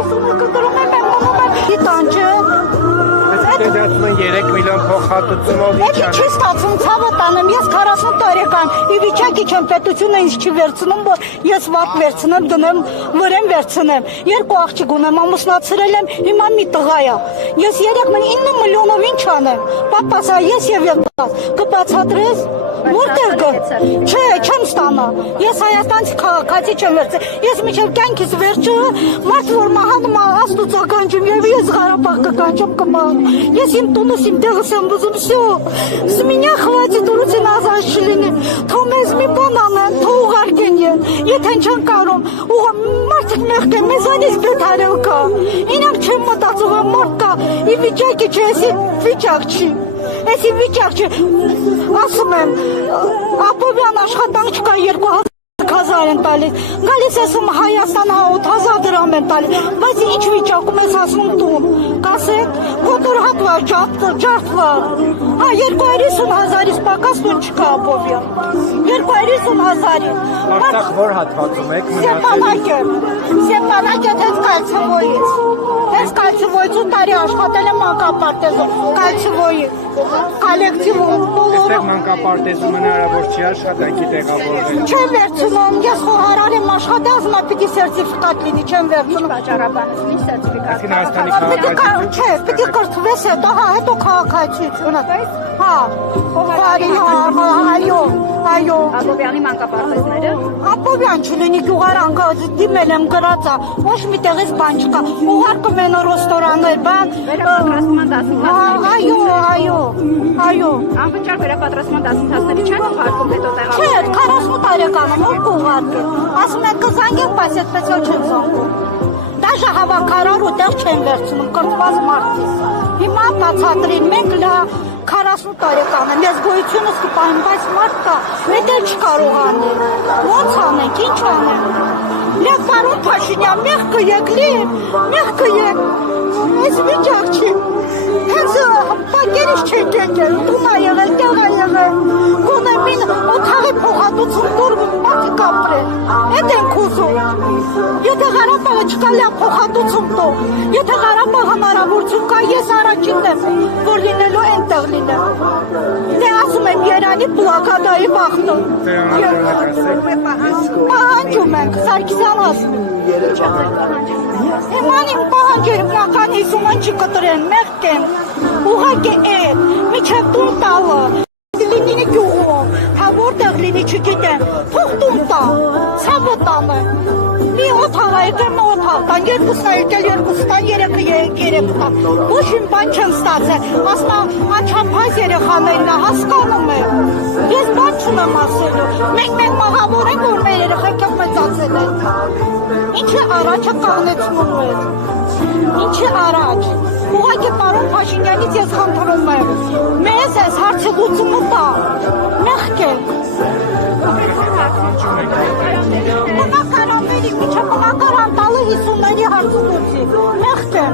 ուսումը կտրում եմ տանջը։ Դարձում են 3 միլիոն փոխհատուցումով Էդի չի ստացվում, ցավը տանեմ, ես 40 տարեկան, ի վիճակի չեմ պետությունը ինձ չի վերցնում, որ ես վատ վերցնեմ, դնեմ, վրեմ վերցնեմ։ 2 աղջիկ ունեմ, ամուսնացրել եմ, հիմա մի տղա է։ Ես 9 միլիոնով ինչ անեմ։ Պապաս, ես եւ եղբայրս, կբացատրես։ Որտեղ գա։ Չէ, չեմ ստանա։ Ես Հայաստանցի քաղաքացի չեմ վերցել։ Ես միջև կյանքիս վերջը մարդ որ մահանում է Աստծո կանչում եւ ես Ղարաբաղ կկանչեմ կմահ։ Ես իմ տունս իմ տեղս եմ ուզում, всё։ С меня хватит ուղղություն ազատ չլինի։ Թող մեզ մի բան անեն, թող ուղարկեն են։ Եթե չեն կարող, մարդիկ մեղք են, մեզանից բետարել կա։ Ինքն չեմ մտածում, մարդ կա, ի վիճակի չէ, էսի վիճակ չի։ Էսի վիճակ չէ, ասում եմ, ապովյան աշխատանք չկա 2000 են տալիս, գալիս ասում Հայաստան 8000 դրամ են տալիս, բայց ինչ վիճակում ես ասում տուն, կասեք, կոտոր հատված, ջարդված, 250,000-ից պակաս տուն չկա ապովյան, 250,000-ից։ Արցախ որ հատվածում եք Սեպանակ հետ կալցվոյից, ես կալցվոյից 8 տարի աշխատել եմ մանկապարտեզում, կալցվոյից, կոլեկտիվում, Այստեղ մանկապարտեզում հնարավոր չի աշխատանքի տեղավորվել։ Չեմ վերցնում, ես խոհարար եմ աշխատել, ասում եմ պիտի սերտիֆիկատ լինի, չեմ վերցնում։ Վաճառաբանից մի սերտիֆիկատ։ Հայաստանի քաղաքացիություն։ Չէ, պիտի կրթվես հետո, հետո քաղաքացիությունը։ Հա, այո։ Աբովյանի մանկապարտեզները։ Ապովյան չլինի գյուղարանգա դիմել եմ գրածա, ոչ մի տեղից բան չկա, ուղարկում են ռեստորաններ, բան։ Վերապատրաստման դասընթացների։ Այո։ Անվճար վերապատրաստման դասընթացների չեն ուղարկում հետո Չէ, տեղավորվում։ 40 տարեկան եմ, ով կուղարկել։ Ասում են կզանգեն, բայց այդպես չեմ զանգում։ Դաժե հավաքարար ու տեղ չեն վերցնում, կրթված մարդի։ Հիմա բացատրին, մենք 40 տարեկան եմ, ես գոյությունս կպահեմ, բայց մարդ կա, էդ էլ չկարող անել։ Ոնց անենք, ինչ անենք։ Լավ, պարոն Փաշինյան, մեղքը եք, մեղքը եք։ Այս վիճակ չի։ Հենց պակերից չեք եկել, տուն ա եղել, տեղ ա եղել։ Գոնե մին օթաղի փոխհատուցում դուր մարդիկ ապրել։ Էդ ենք ուզում։ Եթե Ղարաբաղը չկա լավ փոխհատուցում տող, եթե Ղարաբաղ հնարավորություն կա, ես առաջինն եմ, որ լինելու այնտեղ լինեմ։ Դե ասում եմ Երանի բլոկադայի վախտում։ Պահանջում ենք, Սարգսյան ասում։ Եման իմ պահանջերը մնական 50-ն չի կտրեն, մեղք են, ուղակ է էդ, միջև տուն տալը, լինի գյուղում, հա որտեղ լինի չգիտեն, թող տուն տա, ցավը տանը, մի օթաղ եկել, մի օթաղ տան, 2-ն եկել, 2-ն 3 տան, ոչ իմ բան չեն ստացել, ասնա անչափայց երեխաներն է, հասկանում է, ես բան չունեմ ասելու, մենք մաղավոր ենք, որ մեր երեխեք մեծացել են, Ինչի առաջը կաղնեցնում ես, ինչի առաջ, ուղղակի պարոն Փաշինյանից ես խնդրում եմ, մեզ ես հարցի լուծումը տա, մեղք է։ Բնակարանների, միջը բնակարան տալը 50-ների հարցի լուծի, մեղք է,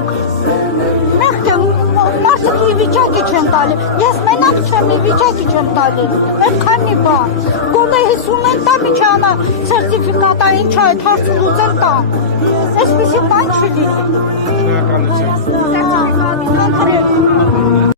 մարդիկ ի վիճակի չեն տալի, ես մենակ չեմ ի վիճակի չեմ տալի, այդքան մի բան, գոնե 50-ն տա միջը անա սերտիֆիկատա ինչ այդ հարցը լուծեն տան, այսպիսի բան չի լինի։ Շնորհակալություն։